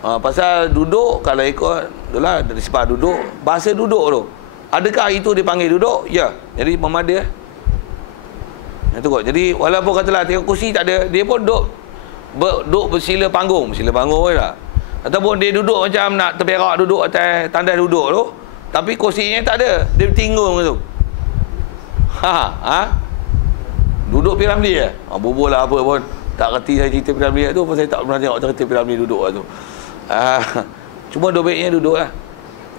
Pasal duduk, kalau ikut itulah dari sifat duduk, bahasa duduk tu, adakah itu dipanggil duduk? Ya. Jadi memada. Itu kot. Jadi walaupun katalah tengok kursi tak ada, dia pun duduk bersila panggung lah. Ataupun dia duduk macam nak terberak duduk atas tandas duduk tu, tapi kursinya tak ada, dia bertinggung tu. Duduk P.Ramlee bubur lah apa pun. Tak kerti saya cerita P.Ramlee tu, pasal saya tak pernah tengok cerita P.Ramlee duduk lah tu. Cuma dobeknya duduk lah.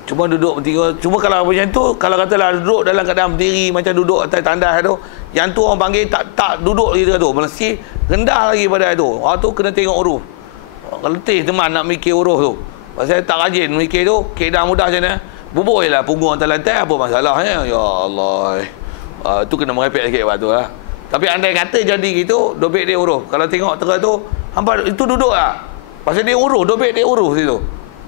Cuma duduk bertinggung. Cuma kalau macam tu, kalau katalah duduk dalam keadaan berdiri macam duduk atas tandas tu, yang tu orang panggil tak duduk gitu tu, mesti rendah lagi pada itu. Orang tu kena tengok huruf. Letih teman nak mikir huruf tu. Pasal tak rajin mikir tu, keadaan mudah macam mana? Bubur je lah punggung atas lantai, apa masalahnya? Ya Allah. Tu kena merepek sikit waktu lah. Tapi andai kata jadi gitu, dobek dia huruf. Kalau tengok tengah tu, hampa itu duduk lah. Pasal dia huruf, dobek dia huruf situ.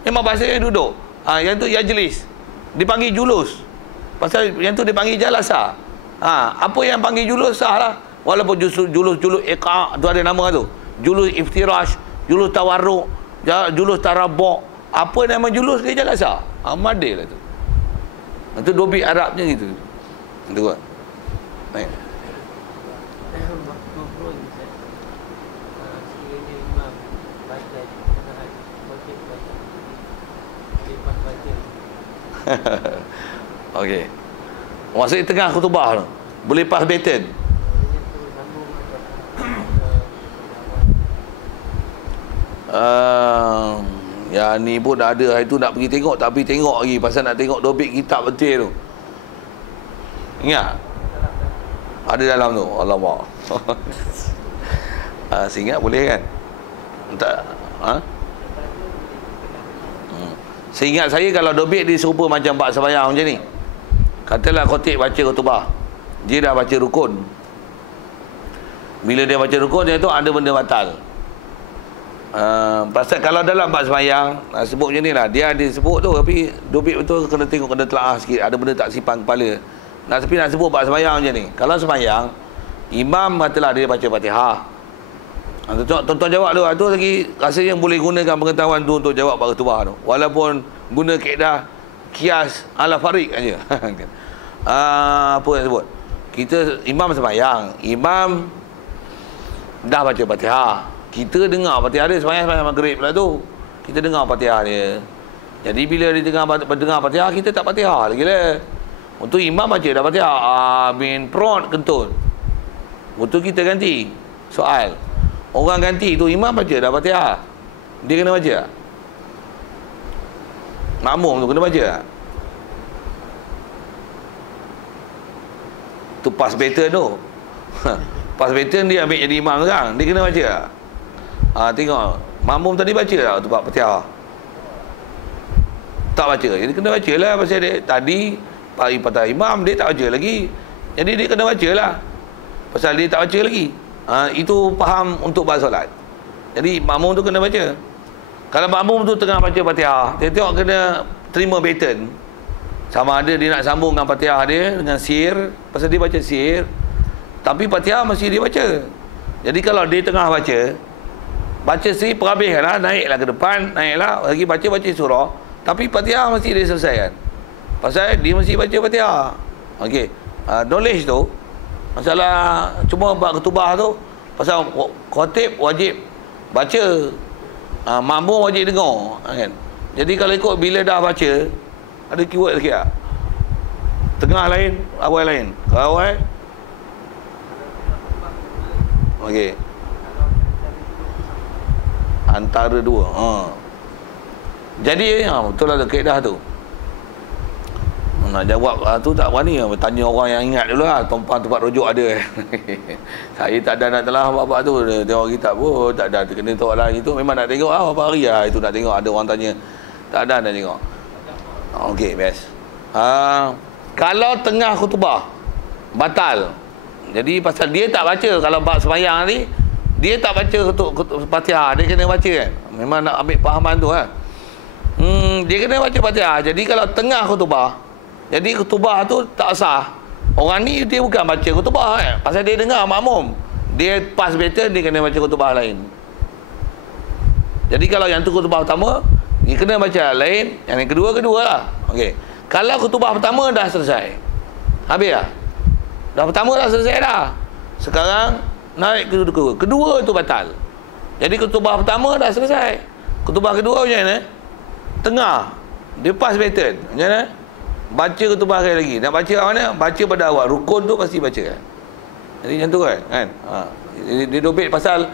Memang bahasa dia duduk. Yang tu yajlis. Dipanggil julus. Pasal yang tu dipanggil jalasa. Apa yang panggil julus sah lah. Walaupun julus iqa' tu ada nama tu. Julus iftirash, julus tawarruk, julus tarabuk. Apa nama julus dia jalasa. Madil lah tu. Itu dobek Arabnya gitu. Itu kan. Baik. Okey. Maksudnya tengah khutbah tu boleh pas baton. Ya ni pun dah ada hari tu nak pergi tengok, tak pergi tengok lagi pasal nak tengok dobek kitab betul tu. Ingat? Ada dalam tu. Alamak. Seingat boleh kan? Tak. Seingat saya kalau dobek dia serupa macam bab sembahyang macam ni. Katalah khatib baca khutbah, dia dah baca rukun. Bila dia baca rukun, dia tu ada benda batal. Pasal kalau dalam bab sembahyang, sebut macam ni lah, dia ada sebut tu, tapi dobek betul kena tengok, kena telaah sikit, ada benda tak simpang kepala. Tapi nak sebut bab sembahyang macam ni. Kalau sembahyang, imam katalah dia baca Fatihah. Tuan-tuan jawab tu lagi rasanya boleh gunakan pengetahuan tu untuk jawab bab khutbah tu. Walaupun guna kaedah kias ala farik aja. Apa yang sebut? Kita imam sembahyang, imam dah baca Fatihah. Kita dengar Fatihah dia sembahyang maghrib lah tu. Kita dengar Fatihah dia. Jadi bila dia dengar Fatihah, kita tak Fatihah lagi lah. Untuk imam baca dah Fatihah, amin prod kentut. Untuk kita ganti soal. Orang ganti tu imam baca dah Fatihah. Dia kena baca. Makmum tu kena baca. Tu pas baton tu. Pas baton dia ambil jadi imam sekarang. Dia kena baca. Tengok. Makmum tadi baca tak tu Fatihah? Tak baca. Jadi kena baca lah pasal dia tadi patah imam dia tak baca lagi. Jadi dia kena baca lah. Pasal dia tak baca lagi. Itu faham untuk bab solat. Jadi makmum tu kena baca. Kalau makmum tu tengah baca Fatihah, dia tengok kena terima baton. Sama ada dia nak sambung dengan Fatihah dia dengan sir, pasal dia baca sir, tapi Fatihah mesti dia baca. Jadi kalau dia tengah baca sir perhabiskanlah, naiklah ke depan, naiklah lagi baca surah, tapi Fatihah mesti dia selesaikan. Pasal dia mesti baca Fatihah. Okey. Knowledge tu masalah cuma bab khutbah tu pasal khatib wajib baca, makmum wajib dengar kan. Jadi kalau ikut bila dah baca ada keyword sikit tak? Tengah lain, awal lain. Kalau awal okey, antara dua. Jadi betul lah kaedah tu. Nak jawab tu tak berani, tanya orang yang ingat dulu lah. Tumpang tempat rujuk ada. Saya tak ada nak telah apa-apa tu. Tengok kitab pun tak ada kena tengok lah gitu. Memang nak tengok berapa hari lah itu nak tengok. Ada orang tanya, tak ada nak tengok. Okey, best. Kalau tengah khutbah batal. Jadi pasal dia tak baca, kalau bab sembahyang ni dia tak baca Fatihah, dia kena baca kan. Memang nak ambil fahaman tu kan. Dia kena baca Fatihah. Jadi kalau tengah khutbah, jadi khutbah tu tak sah. Orang ni dia bukan baca khutbah kan. Pasal dia dengar makmum. Dia pas baton, dia kena baca khutbah lain. Jadi kalau yang tu khutbah pertama, dia kena baca lain. Yang kedua lah. Okey. Kalau khutbah pertama dah selesai, habis dah. Dah pertama dah selesai dah. Sekarang naik ke kedua. Kedua tu batal. Jadi khutbah pertama dah selesai. Khutbah kedua macam mana? Tengah. Dia pass pattern. Macam mana? Baca khutbah sekali lagi. Nak baca kat mana? Baca pada awal. Rukun tu pasti baca. Jadi macam tu kan? Dia dobit pasal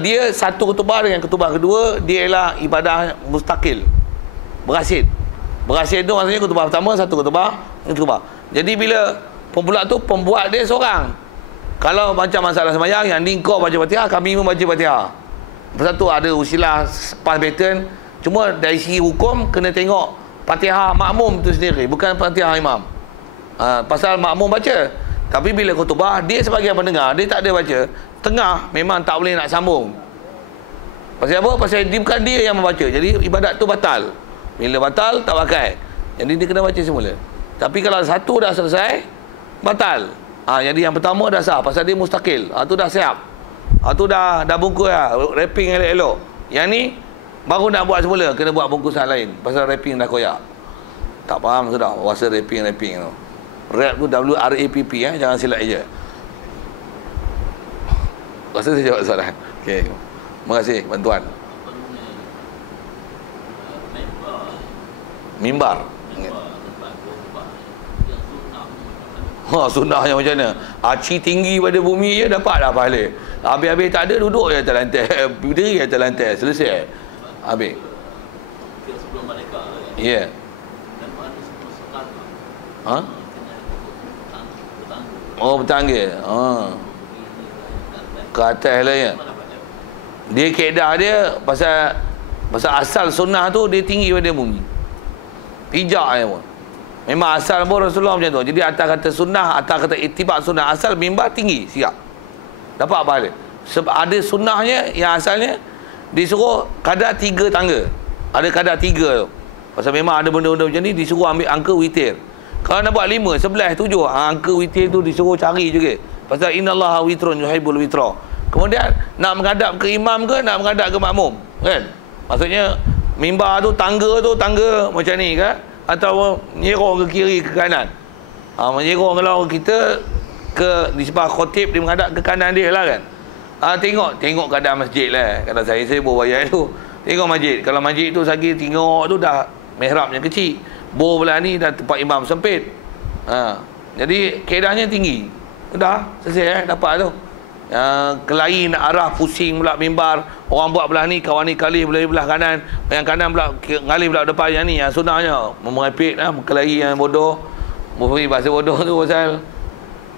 dia satu khutbah dengan khutbah kedua, dia ialah ibadah mustakil. Berasid. Berasid tu maksudnya khutbah pertama, satu khutbah. Jadi bila pembuat dia seorang. Kalau macam masalah sembahyang, yang ni kau baca Fatihah, kami pun baca Fatihah. Pasal tu ada usilah pass pattern. Cuma dari segi hukum kena tengok Fatihah makmum tu sendiri, bukan Fatihah imam. Pasal makmum baca. Tapi bila khutbah, dia sebagai pendengar, dia tak ada baca. Tengah memang tak boleh nak sambung. Pasal apa? Pasal dia bukan dia yang membaca. Jadi ibadat tu batal. Bila batal, tak pakai. Jadi dia kena baca semula. Tapi kalau satu dah selesai, batal. Jadi yang pertama dah sah. Pasal dia mustakil. Tu dah siap. Tu dah bungkus lah. Wrapping elok-elok. Yang ni baru nak buat semula, kena buat bungkusan lain. Pasal wrapping dah koyak. Tak faham sudah. Wasa wrapping tu. Wrap tu WRAPP, jangan silap je. Rasa saya jawab soalan. Okey. Terima kasih bantuan. Mimbar. Sunnahnya macam mana? Aci tinggi pada bumi je dapat dah pahala. Habis-habis tak ada, duduk je atas lantai. Berdiri atas lantai. Selesai. Habis. Ya. Bertangga. Ke atas lah ya. Dia kaedah dia pasal asal sunnah tu dia tinggi pada bumi. Pijak je pun. Memang asal pun Rasulullah macam tu. Jadi atas kata sunnah, atas kata itibak sunnah, asal mimbar tinggi, siap. Dapat pahala. Sebab ada sunnahnya yang asalnya disuruh kadar 3 tangga. Ada kadar 3 tu. Pasal memang ada benda-benda macam ni disuruh ambil angka witir. Kalau nak buat 5, 11, 7, angka witir tu disuruh cari juga. Pasal innallaha witrun yuhibbul witra. Kemudian nak menghadap ke imam ke nak menghadap ke makmum, kan? Maksudnya mimbar tu tangga macam ni kan? Atau menyerong ke kiri ke kanan. Menyerong kalau kita ke di sebelah khotib, dia menghadap ke kanan dia lah kan. Tengok keadaan masjid lah. Kalau saya bawa bayar tu, tengok masjid. Kalau masjid tu sagi tengok tu dah mihrabnya kecil, bor belah ni dah tempat imam sempit. Jadi keadaannya tinggi. Dah selesai dapat tu. Kelahi nak arah pusing pula mimbar. Orang buat belah ni, kawan ni kali belah kanan, yang kanan pula ngalih pula depan. Yang ni yang sunnahnya merepek lah, kelahi yang bodoh. Bahasa bodoh tu pasal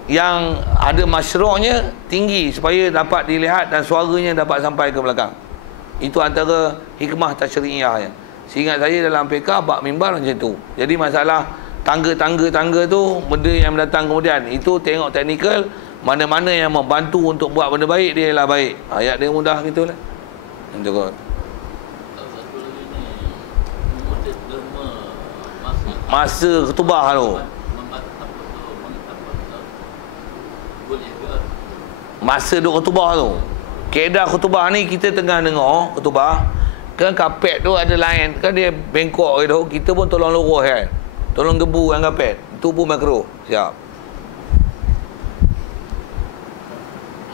yang ada masyru'nya tinggi supaya dapat dilihat dan suaranya dapat sampai ke belakang. Itu antara hikmah tasyri'iyahnya. Seingat saya dalam fiqh bab mimbar macam tu. Jadi masalah tangga tu benda yang datang kemudian, itu tengok teknikal. Mana-mana yang membantu untuk buat benda baik, dia ialah baik. Ayat dia mudah gitulah. Macam tu. Masa khutbah tu. Masa duk khutbah tu. Kaedah khutbah ni kita tengah dengar khutbah, kan kapet tu ada lain, kan dia bengkok gitu. Kita pun tolong lurus kan. Tolong gebu yang kapet. Itu pun makruh. Siap.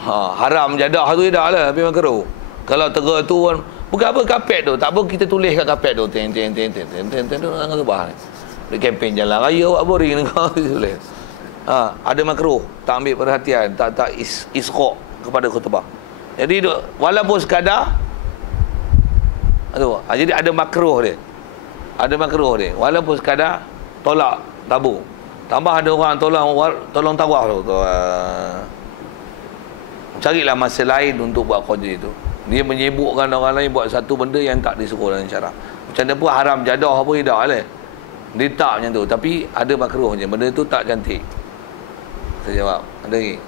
Haram jadah tu dah lah, tapi makruh. Kalau tera tu pun bukan apa kapet tu, tak apa kita tulis kat kapet tu ten jangan subah. Dia kempen jalan raya buat boring kau tulis. Ada makruh, tak ambil perhatian, tak isqaq kepada khutbah. Jadi walaupun sekadar jadi ada makruh dia. Ada makruh dia. Walaupun sekadar tolak tabung. Tambah ada orang tolong tawaf tu. Carilah masa lain untuk buat kerja itu. Dia menyibukkan orang lain buat satu benda yang tak disuruh dalam syarak. Macam mana pun haram jadah apa tidak lah. Dia tak macam tu. Tapi ada makruhnya. Benda tu tak cantik. Saya jawab. Ada lagi?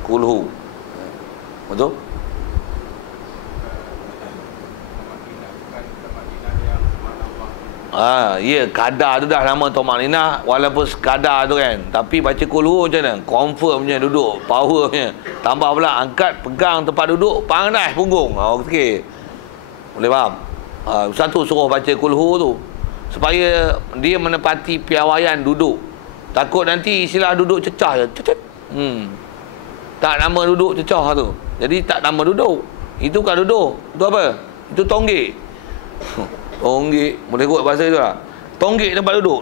Kulhu. Betul? Ya, kadar tu dah nama tumaninah walaupun sekadar tu kan. Tapi baca kulhu macam mana? Confirm punya duduk, power punya. Tambah pula angkat, pegang tempat duduk, panas punggung. Okey. Boleh faham? Satu suruh baca kulhu tu supaya dia menepati piawaian duduk. Takut nanti istilah duduk cecah je. Cecet. Tak nama duduk cecah tu. Jadi tak nama duduk. Itu bukan duduk. Itu apa? Itu tonggik. Tonggik. Boleh kot bahasa itu lah. Tonggik tempat duduk.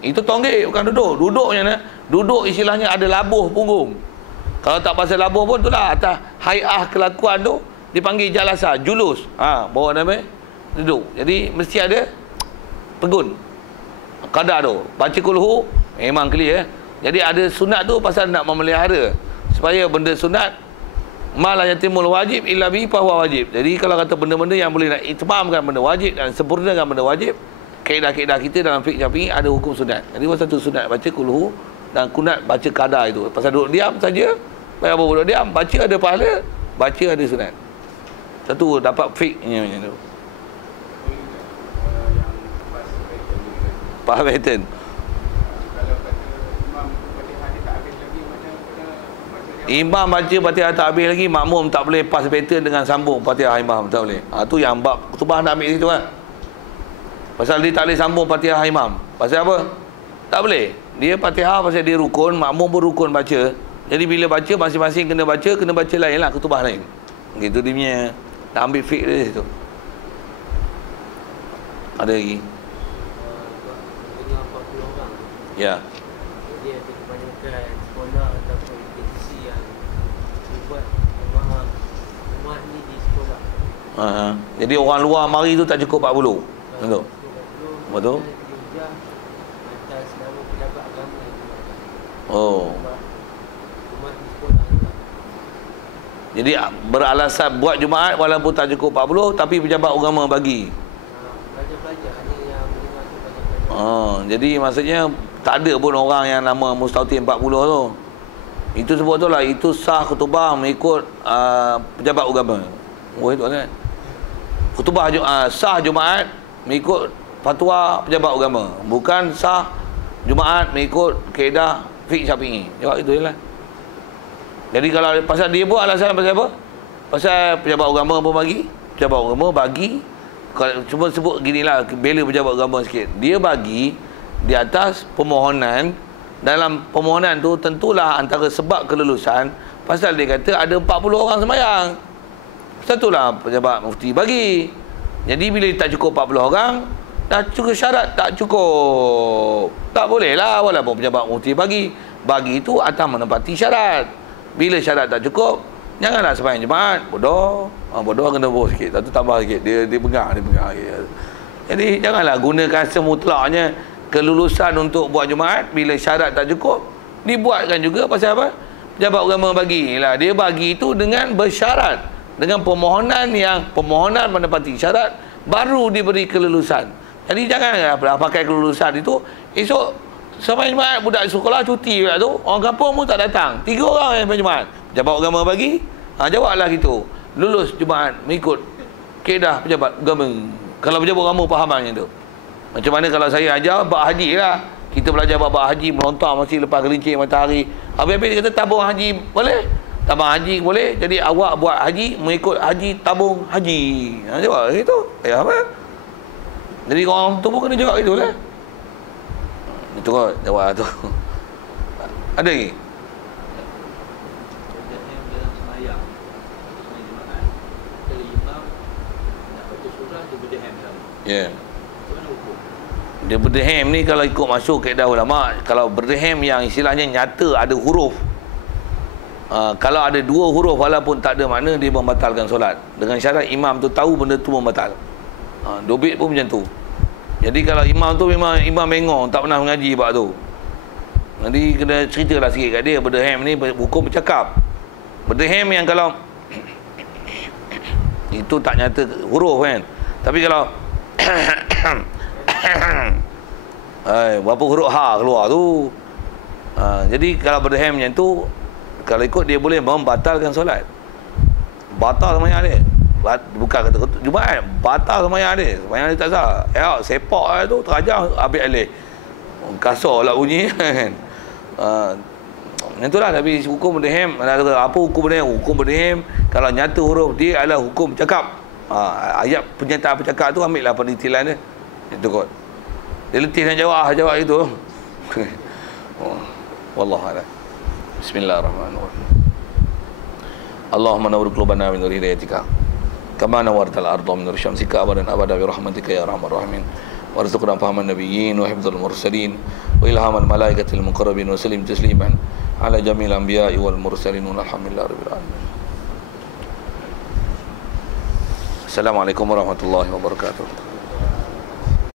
Itu tonggik bukan duduk. Duduk macam mana? Duduk istilahnya ada labuh punggung. Kalau tak pasal labuh pun itulah atas hai'ah kelakuan tu dipanggil jalasa, julus. Bawa nama duduk. Jadi mesti ada pegun. Kadar tu. Baca kulhu memang clear. Jadi ada sunat tu pasal nak memelihara supaya benda sunat malah yatimul wajib illa bi fahuwa wajib. Jadi kalau kata benda-benda yang boleh nak itmamkan benda wajib dan sempurnakan benda wajib, kaedah-kaedah kita dalam fiqh Syafi'i ada hukum sunat. Jadi satu sunat baca kulhu dan kunat baca kadar itu. Pasal duduk diam saja, baik apa duduk diam, baca ada pahala, baca ada sunat. Satu dapat fiqhnya macam tu. Faham pattern. Imam baca Fatihah tak habis lagi, makmum tak boleh pas pattern dengan sambung Fatihah imam, tak boleh. Tu yang bab khutbah nak ambil situ kan. Pasal dia tak boleh sambung Fatihah imam. Pasal apa? Tak boleh. Dia Fatihah pasal dia rukun, makmum pun rukun baca. Jadi bila baca masing-masing kena baca lain lah, khutbah lain. Gitu dia punya nak ambil fiqh dia situ. Ada lagi? Ya. Dia ada kebanyakan sekolah ataupun institusi yang buat jemaah umat ni di sekolah. Jadi orang luar mari tu tak cukup 40. Betul. Betul. Atas nama pejabat agama. Umat di sekolah juga. Jadi beralasan buat Jumaat walaupun tak cukup 40 tapi pejabat agama bagi. Pelajar-pelajar hanya yang mendengar tu pelajar-pelajar. Jadi maksudnya tak ada pun orang yang nama Mustautin 40 tu. Itu sebab tu lah, itu sah khutbah mengikut pejabat agama. Itu kan. Khutbah sah Jumaat mengikut fatwa pejabat agama. Bukan sah Jumaat mengikut kaedah fiqh Syafi'i. Jawab itu je lah. Jadi kalau pasal dia buat alasan pasal apa? Pasal pejabat agama pun bagi. Pejabat agama bagi. Kalau cuma sebut ginilah, bela pejabat agama sikit. Dia bagi di atas permohonan. Dalam permohonan tu tentulah antara sebab kelulusan pasal dia kata ada 40 orang sembahyang. Satulah pejabat mufti bagi. Jadi bila tak cukup 40 orang, dah cukup syarat tak cukup. Tak boleh lah walaupun pejabat mufti bagi. Bagi itu atas menepati syarat. Bila syarat tak cukup, janganlah sembahyang Jumaat. Bodoh. Bodoh kena bodoh sikit. Satu tambah sikit. Dia pegang. Jadi janganlah gunakan semutlaknya kelulusan untuk buat Jumaat. Bila syarat tak cukup, dibuatkan juga pasal apa? Pejabat agama bagi lah. Dia bagi itu dengan bersyarat, dengan permohonan menepati syarat, baru diberi kelulusan. Jadi janganlah pakai kelulusan itu. Esok sampai Jumaat budak sekolah cuti pula tu, orang kampung pun tak datang, 3 orang yang sampai Jumaat. Pejabat agama bagi, jawablah gitu, lulus Jumaat mengikut kaedah pejabat agama. Kalau pejabat agama faham macam tu. Macam mana kalau saya ajar bab haji lah. Kita belajar bab haji, melontar masih lepas gelincir matahari. Habis-habis dia kata tabung haji boleh? Tabung haji boleh. Jadi awak buat haji mengikut haji tabung haji. Jawab gitu. Apa? Jadi orang tu pun kena jawab gitu lah. Itu kot jawab tu. Ada lagi? Ya. Dia berdehem ni kalau ikut masuk kaedah ulama, kalau berdehem yang istilahnya nyata ada huruf, kalau ada 2 huruf walaupun tak ada makna, dia membatalkan solat dengan syarat imam tu tahu benda tu membatal. Dobit pun macam tu. Jadi kalau imam tu memang imam bengong, tak pernah mengaji bab tu, nanti kena ceritalah sikit kat dia. Berdehem ni hukum bercakap. Berdehem yang kalau itu tak nyata huruf kan, tapi kalau berapa huruf ha keluar tu. Jadi kalau berdehem macam tu, kalau ikut dia boleh membatalkan solat. Batal semuanya dia. bukan kata Jumaat, batal sembahyang dia tak sah. Ya, sepak tu terajang ambil alih. Kasar lah bunyi kan. Itulah tapi hukum berdehem. Apa hukum berdehem? Hukum berdehem kalau nyata huruf dia adalah hukum bercakap. Ayat pernyataan bercakap tu ambillah penelitian dia. Itu kot. Dia letih nak jawab itu. Wallahu a'lam. Bismillahirrahmanirrahim. Allahumma nawwir qulubana min nur hidayatika kama nawwartal arda min nur syamsika abadan abada bi rahmatika ya arhamar rahimin warzuqna fahman nabiyyin wa hifdzal mursalin wa ilhamal malaikatil muqarrabin wa sallim tasliman ala jamil anbiya'i wal mursalin walhamdulillahi rabbil alamin. Assalamualaikum warahmatullahi wabarakatuh.